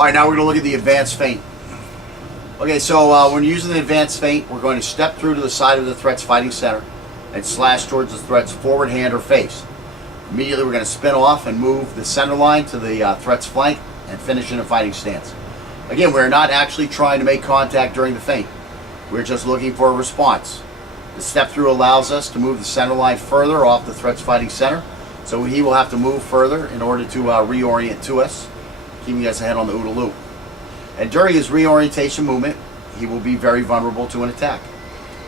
All right, now we're going to look at the advanced feint. Okay, so when using the advanced feint, we're going to step through to the side of the threat's fighting center and slash towards the threat's forward hand or face. Immediately, we're going to spin off and move the center line to the threat's flank and finish in a fighting stance. Again, we're not actually trying to make contact during the feint. We're just looking for a response. The step through allows us to move the center line further off the threat's fighting center, so he will have to move further in order to reorient to us, keeping us ahead on the OODA loop. And during his reorientation movement, he will be very vulnerable to an attack.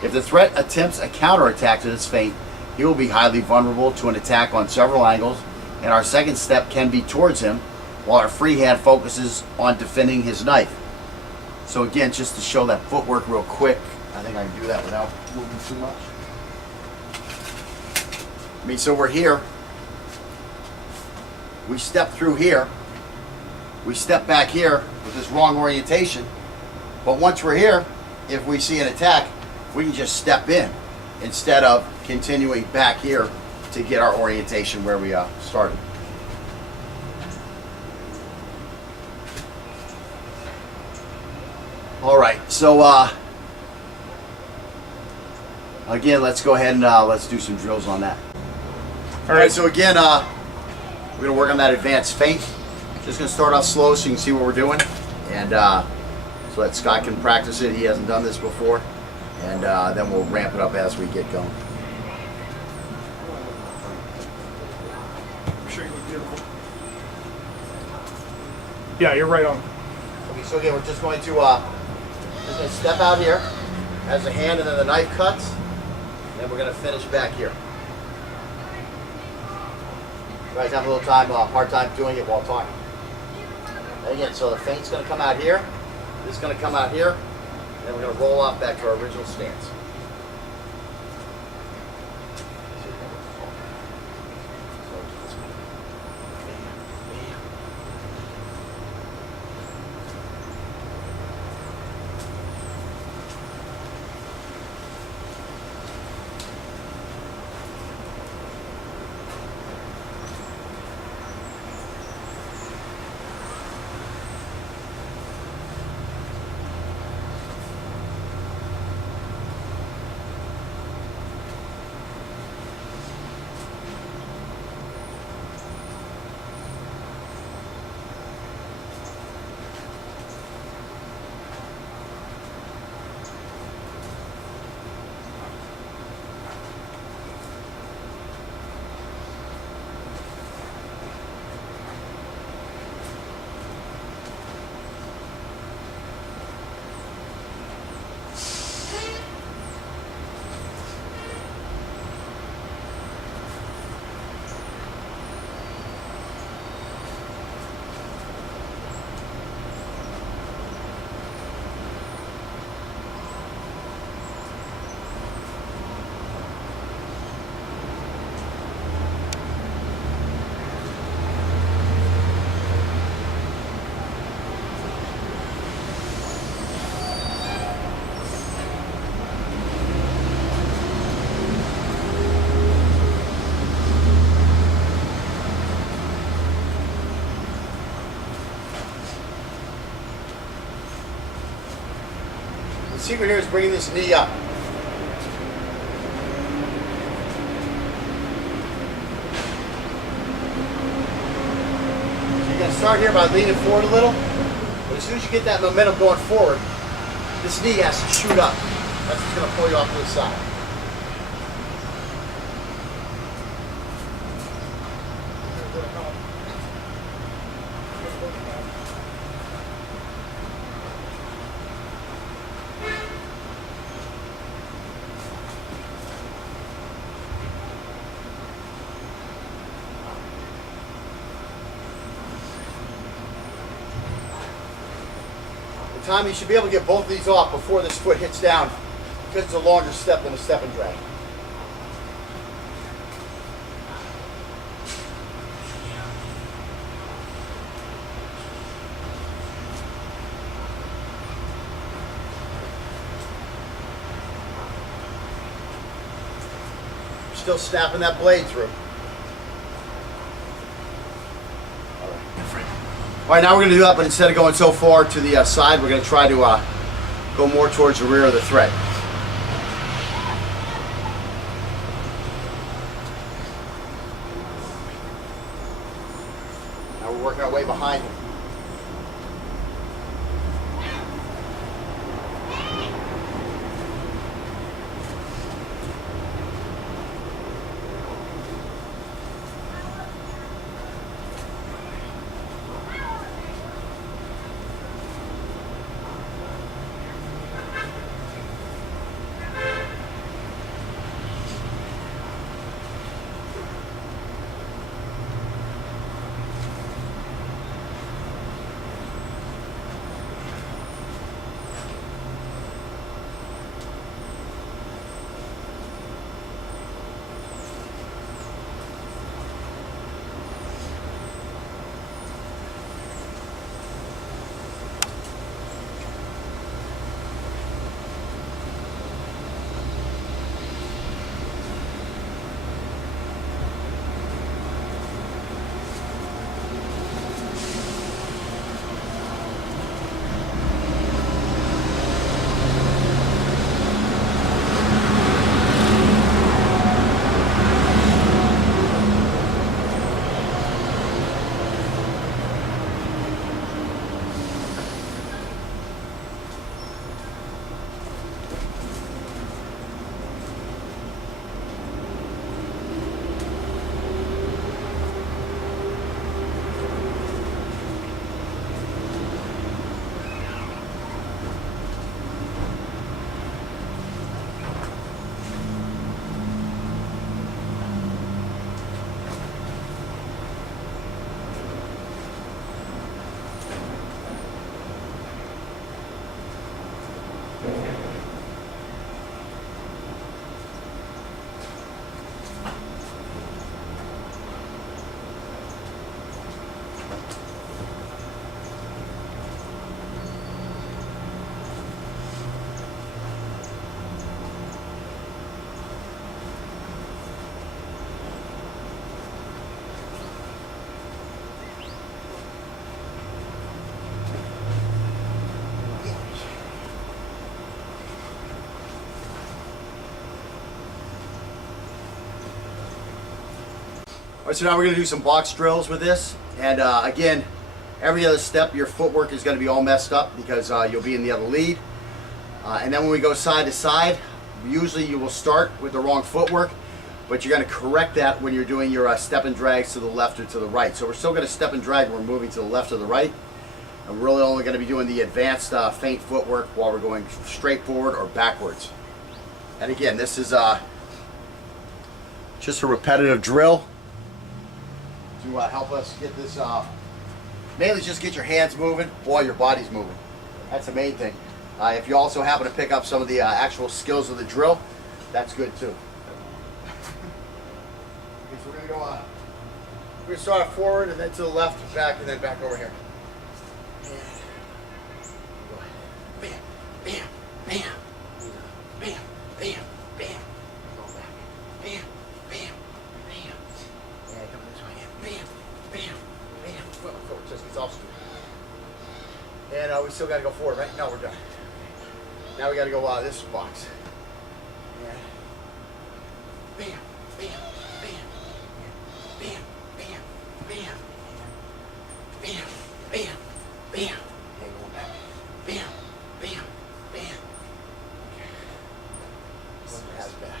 If the threat attempts a counterattack to this feint, he will be highly vulnerable to an attack on several angles, and our second step can be towards him, while our free hand focuses on defending his knife. So again, just to show that footwork real quick, I think I can do that without moving too much. So we're here, we step through here, we step back here with this wrong orientation, but once we're here, if we see an attack, we can just step in instead of continuing back here to get our orientation where we started. All right, so again, let's go ahead and let's do some drills on that. All right, so again, we're gonna work on that advanced feint. Just gonna start off slow so you can see what we're doing, and so that Scott can practice it. He hasn't done this before, and then we'll ramp it up as we get going. I'm sure you look beautiful. Yeah, you're right on. Okay, so again, we're just going to step out here as the hand and then the knife cuts, and then we're going to finish back here. You guys have a little hard time doing it while talking. And again, so the feint's going to come out here, this is going to come out here, and then we're going to roll off back to our original stance. The secret here is bringing this knee up. So you're going to start here by leaning forward a little, but as soon as you get that momentum going forward, this knee has to shoot up. That's what's going to pull you off to the side. Time you should be able to get both of these off before this foot hits down, because it's a longer step than a step and drag. Still snapping that blade through. All right. All right, now we're going to do that, but instead of going so far to the side, we're going to try to go more towards the rear of the thread. Now we're working our way behind him. All right, so now we're going to do some box drills with this. And again, every other step, your footwork is going to be all messed up because you'll be in the other lead. And then when we go side to side, usually you will start with the wrong footwork, but you're going to correct that when you're doing your step and drags to the left or to the right. So we're still going to step and drag when we're moving to the left or the right. And we're really only going to be doing the advanced feint footwork while we're going straight forward or backwards. And again, this is just a repetitive drill to help us get this, mainly just get your hands moving while your body's moving. That's the main thing. If you also happen to pick up some of the actual skills of the drill, that's good too. Okay, so we're going to start forward and then to the left, back, and then back over here. Bam, bam, bam, bam, bam, bam. Go back. Bam, bam, bam. Yeah, come this way. Bam, bam, bam. Well, just gets off street. And we still got to go forward, right? No, we're done. Now we got to go this box. Yeah. Bam, bam, bam, bam, bam, bam, bam, bam, bam. Okay, going back. Bam, bam, bam. Okay. One has bad.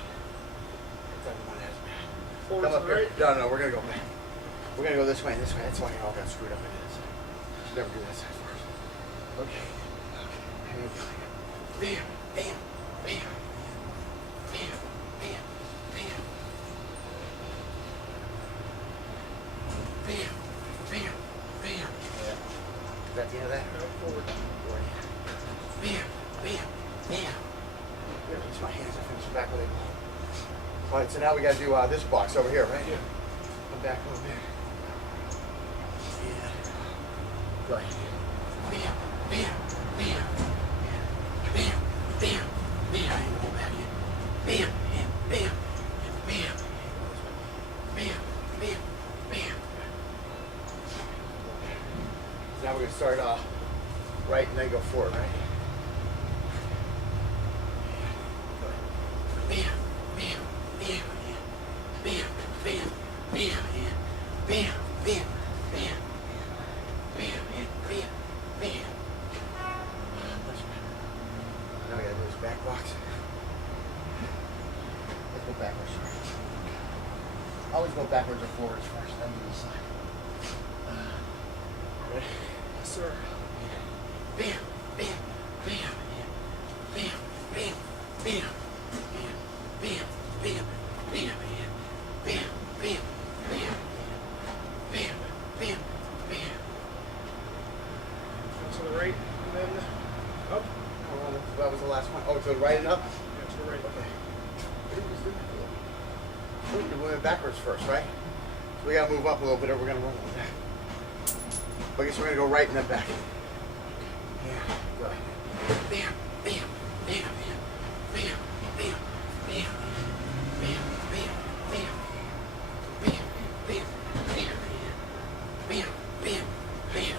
One has bad. Forward Come up to here. the right. No, we're gonna go back. We're gonna go this way and this way. That's why you all got screwed up into this. Should never do that side first. Okay. Here we go. Bam, bam, bam, bam, bam, bam, bam, bam, bam. Yeah. Is that the end of that? Forward. Forward. Bam, bam, bam. Good. Use my hands. I finish back with it. All right. So now we got to do this box over here, right? Yeah. Come back a little bit. Yeah. Go ahead. Bam, bam, bam. Bam, bam, bam. Go back in. Bam, bam, bam, bam, bam, bam, bam. Now we're going to start right and then go forward, right? Bam, bam, bam, bam, bam, bam, bam, bam, bam, bam, bam, bam, bam. Now we got to do this back box. Let's go backwards. Always go backwards or forwards first, then to the side. Ready? Yes, sir. Bam, bam, bam, bam, bam, bam, bam, bam, bam, bam, bam, bam, bam, bam, bam, bam. To the right, and then up. That was the last one. Oh, to the right and up? Yeah, to the right. Okay. We went backwards first, right? So we gotta move up a little bit or we're gonna run like that. I guess we're gonna go right and then back. Yeah, go ahead. Bam, bam, bam, bam, bam, bam, bam, bam, bam, bam, bam, bam, bam, bam, bam.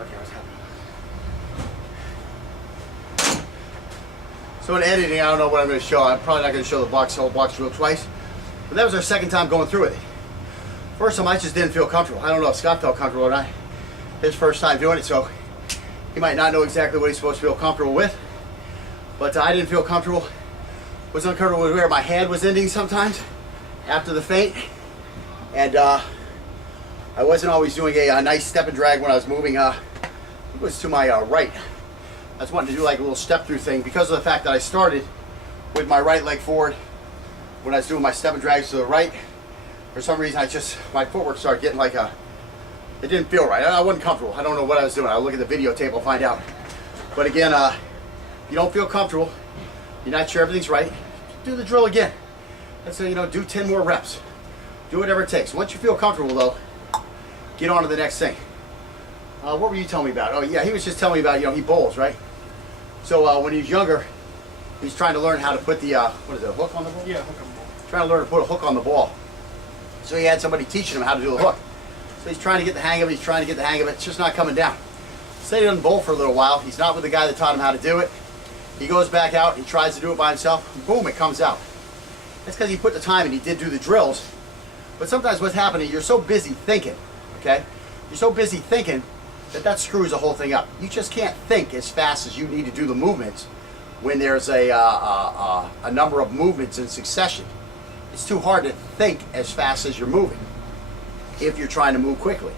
Okay, what's happening? So in editing, I don't know what I'm going to show. I'm probably not going to show the whole box drill twice. But that was our second time going through with it. First time I just didn't feel comfortable. I don't know if Scott felt comfortable or not. His first time doing it, so he might not know exactly what he's supposed to feel comfortable with. But I didn't feel comfortable. Was uncomfortable with where my hand was ending sometimes after the feint. And I wasn't always doing a nice step and drag when I was moving. It was to my right. I was wanting to do like a little step through thing because of the fact that I started with my right leg forward when I was doing my step and drags to the right. For some reason, my footwork started getting like it didn't feel right. I wasn't comfortable. I don't know what I was doing. I'll look at the videotape, I'll find out. But again, you don't feel comfortable, you're not sure everything's right, do the drill again. Let's say, do 10 more reps. Do whatever it takes. Once you feel comfortable though, get on to the next thing. What were you telling me about? Oh yeah, he was just telling me about, he bowls, right? So when he was younger, he's trying to learn how to put the, what is it, a hook on the ball? Yeah, hook on the ball. Trying to learn to put a hook on the ball. So he had somebody teaching him how to do the hook. So he's trying to get the hang of it, it's just not coming down. So he doesn't bowl for a little while. He's not with the guy that taught him how to do it. He goes back out, he tries to do it by himself, and boom, it comes out. That's because he put the time and he did do the drills. But sometimes what's happening, you're so busy thinking, okay? You're so busy thinking that screws the whole thing up. You just can't think as fast as you need to do the movements when there's a number of movements in succession. It's too hard to think as fast as you're moving if you're trying to move quickly.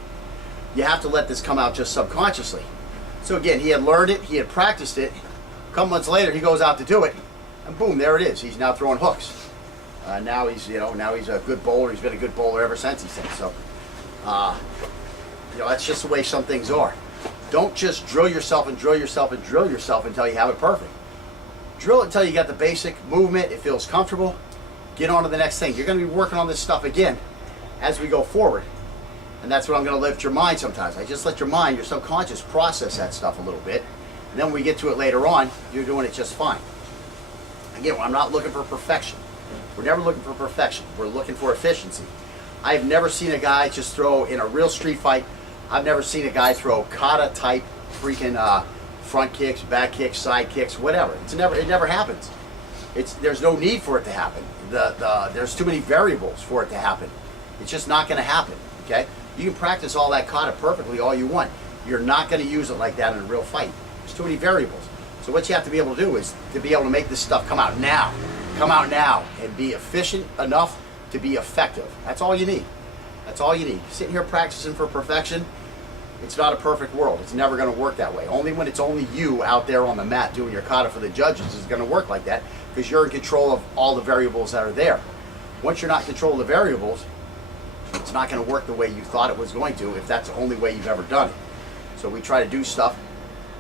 You have to let this come out just subconsciously. So again, he had learned it, he had practiced it. A couple months later, he goes out to do it, and boom, there it is. He's now throwing hooks. Now he's a good bowler. He's been a good bowler ever since, he said. So, that's just the way some things are. Don't just drill yourself and drill yourself and drill yourself until you have it perfect. Drill it until you got the basic movement, it feels comfortable. Get on to the next thing. You're going to be working on this stuff again as we go forward. And that's what I'm going to lift your mind sometimes. I just let your mind, your subconscious, process that stuff a little bit. And then when we get to it later on, you're doing it just fine. Again, I'm not looking for perfection. We're never looking for perfection. We're looking for efficiency. I've never seen a guy just throw, in a real street fight, I've never seen a guy throw kata type freaking front kicks, back kicks, side kicks, whatever. It never happens. There's no need for it to happen. There's too many variables for it to happen. It's just not going to happen, okay? You can practice all that kata perfectly all you want. You're not going to use it like that in a real fight. There's too many variables. So what you have to be able to do is to be able to make this stuff come out now. Come out now and be efficient enough to be effective. That's all you need. That's all you need. Sitting here practicing for perfection, it's not a perfect world. It's never going to work that way. Only when it's only you out there on the mat doing your kata for the judges is going to work like that, because you're in control of all the variables that are there. Once you're not in control of the variables, it's not going to work the way you thought it was going to if that's the only way you've ever done it. So we try to do stuff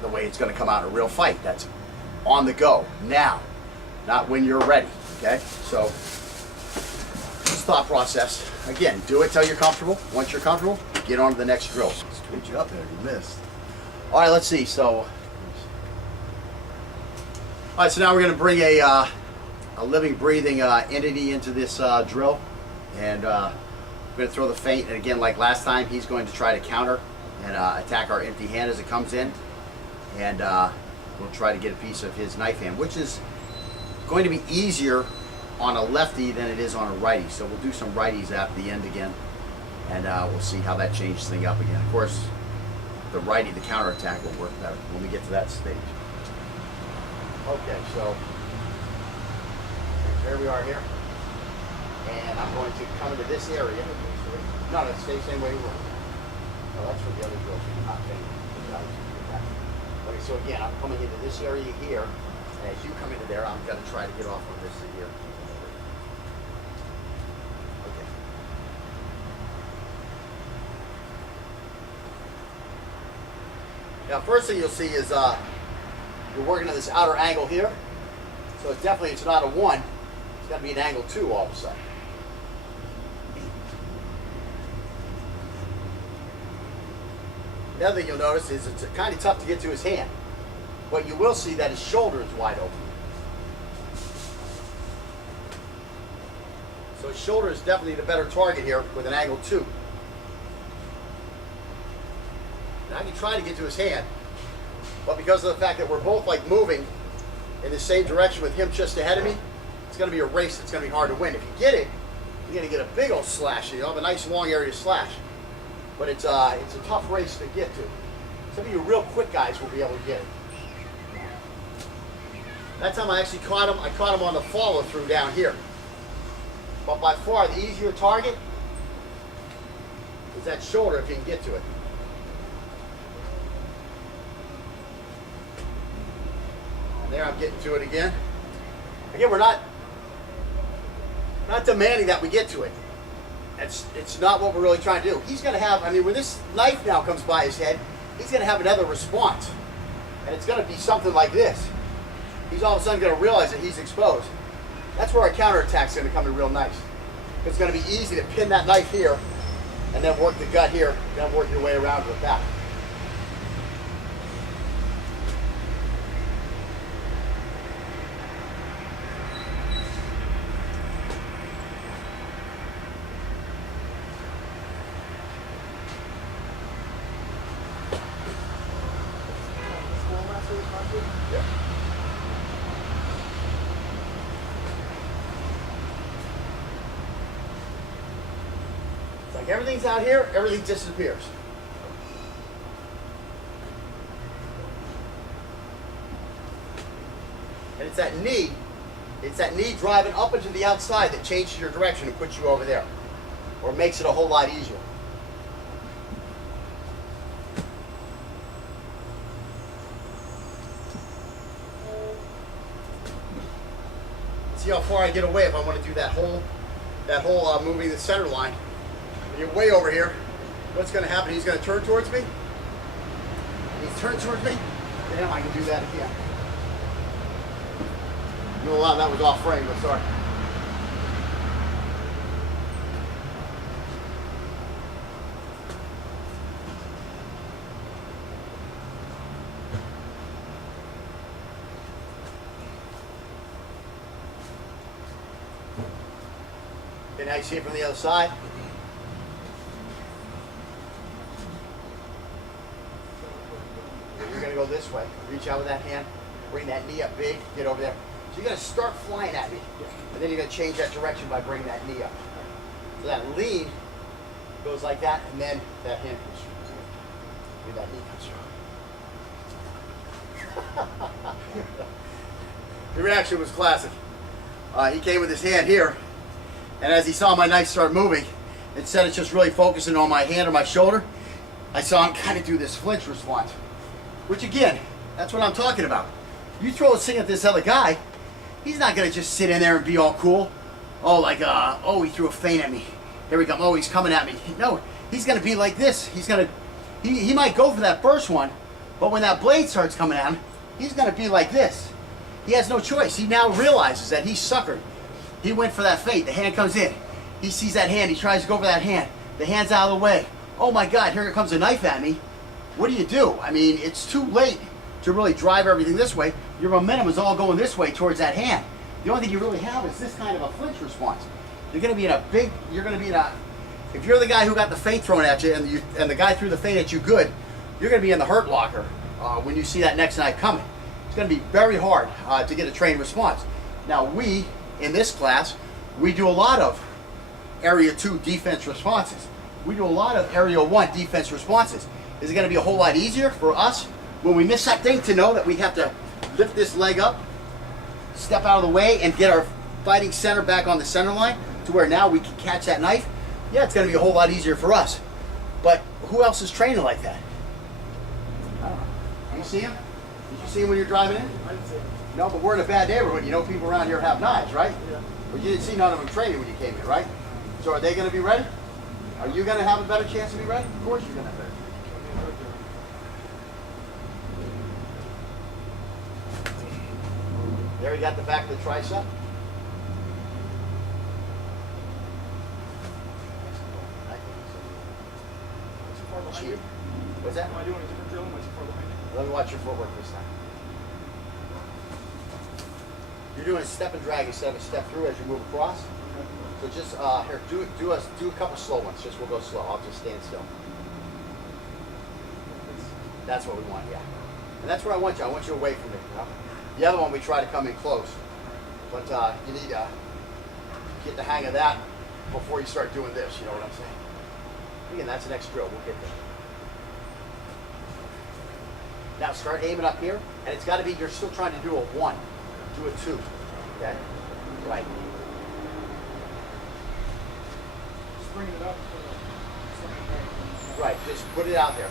the way it's going to come out in a real fight. That's on the go, now, not when you're ready, okay? So this thought process, again, do it till you're comfortable. Once you're comfortable, get on to the next drill. Just tweet you up there, you missed. All right, let's see. So, all right, so now we're going to bring a living, breathing entity into this drill, and we're going to throw the feint. And again, like last time, he's going to try to counter and attack our empty hand as it comes in, and we'll try to get a piece of his knife hand, which is going to be easier on a lefty than it is on a righty. So we'll do some righties at the end again, and we'll see how that changes things up again. Of course, the righty, the counterattack will work better when we get to that stage. Okay, so there we are here, and I'm going to come into this area. No, no, stay the same way you were. No, that's for the other drills. You're not paying. Okay, so again, I'm coming into this area here, and as you come into there, I'm going to try to get off on this thing here. Okay. Now, first thing you'll see is you're working at this outer angle here. So definitely it's not a 1. It's got to be an angle 2 all of a sudden. The other thing you'll notice is it's kind of tough to get to his hand. But you will see that his shoulder is wide open. So his shoulder is definitely the better target here with an angle 2. Now I can try to get to his hand, but because of the fact that we're both like moving in the same direction with him just ahead of me, it's going to be a race that's going to be hard to win. If you get it, you're going to get a big old slash. You'll have a nice long area slash. But it's a tough race to get to. Some of you real quick guys will be able to get it. That time I actually caught him. I caught him on the follow through down here. But by far the easier target is that shoulder if you can get to it. And there I'm getting to it again. Again, we're not demanding that we get to it. It's not what we're really trying to do. He's going to have, I mean, when this knife now comes by his head, he's going to have another response. And it's going to be something like this. He's all of a sudden going to realize that he's exposed. That's where our counterattack's going to come in real nice. It's going to be easy to pin that knife here and then work the gut here, then work your way around to the back. Yeah. It's like everything's out here, everything disappears. And it's that knee driving up into the outside that changes your direction and puts you over there. Or makes it a whole lot easier. See how far I get away if I want to do that whole moving the center line. When you're way over here, what's going to happen? He's going to turn towards me. He's turned towards me. Damn, I can do that again. You know, a lot of that was off frame, but sorry. Okay, now you see it from the other side. You're going to go this way. Reach out with that hand. Bring that knee up big. Get over there. So you're going to start flying at me. And then you're going to change that direction by bringing that knee up. So that lean goes like that, and then that hand comes through. And that knee comes through. The reaction was classic. He came with his hand here. And as he saw my knife start moving, instead of just really focusing on my hand or my shoulder, I saw him kind of do this flinch response. Which again, that's what I'm talking about. You throw a thing at this other guy, he's not going to just sit in there and be all cool. Oh, like, oh, he threw a feint at me. Here we go. Oh, he's coming at me. No, he's going to be like this. He's going to, he might go for that first one, but when that blade starts coming at him, he's going to be like this. He has no choice. He now realizes that he's suckered. He went for that feint. The hand comes in. He sees that hand. He tries to go for that hand. The hand's out of the way. Oh my God, here comes a knife at me. What do? I mean, it's too late to really drive everything this way. Your momentum is all going this way towards that hand. The only thing you really have is this kind of a flinch response. You're going to be in a If you're the guy who got the feint thrown at you and the guy threw the feint at you good, you're going to be in the hurt locker when you see that next night coming. It's going to be very hard to get a trained response. Now we, in this class, we do a lot of Area 2 defense responses. We do a lot of Area 1 defense responses. Is it going to be a whole lot easier for us when we miss that thing to know that we have to lift this leg up, step out of the way, and get our fighting center back on the center line to where now we can catch that knife? Yeah, it's going to be a whole lot easier for us. But who else is training like that? I don't know. You see him? Did you see him when you're driving in? I didn't see it. No, but we're in a bad neighborhood. You know people around here have knives, right? Yeah. But you didn't see none of them training when you came in, right? So are they going to be ready? Are you going to have a better chance to be ready? Of course you're going to have a better chance. There you got the back of the tricep. Too far behind you? What's that? Am I doing a different drill? Am I too far behind you? Let me watch your footwork this time. You're doing a step and drag instead of a step through as you move across. So just here, do a couple slow ones. Just we'll go slow. I'll just stand still. That's what we want, yeah. And that's where I want you. I want you away from me. You know? The other one we try to come in close, but you need to get the hang of that before you start doing this. You know what I'm saying? Again, that's the next drill. We'll get there. Now start aiming up here, and it's got to be. You're still trying to do a 1, do a 2. Okay, right. Just bringing it up. Right, just put it out there.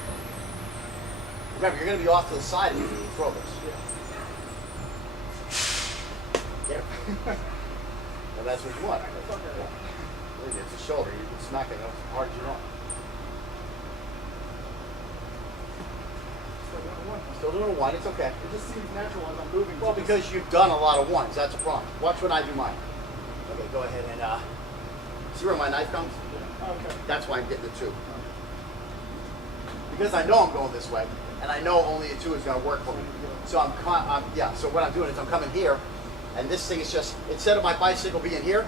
Remember, you're going to be off to the side of you when you throw this. There. And that's what you want. That's okay. Look, it's a shoulder. You can smack it as hard as you want. Still doing one. Still doing a 1. It's okay. It just seems natural as I'm moving. Well, because you've done a lot of 1s. That's a problem. Watch when I do mine. Okay, go ahead and see where my knife comes? Okay. That's why I'm getting the 2. Because I know I'm going this way, and I know only a 2 is going to work for me. So so what I'm doing is I'm coming here, and this thing is just, instead of my bicycle being here,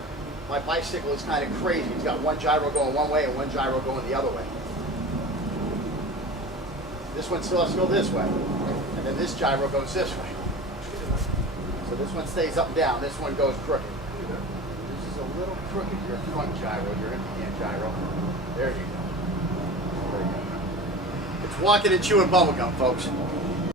my bicycle is kind of crazy. It's got one gyro going one way and one gyro going the other way. This one still has to go this way, and then this gyro goes this way. So this one stays up and down, this one goes crooked. This is a little crooked, your front gyro, your empty hand gyro. There you go. There you go. It's walking and chewing bubblegum, folks.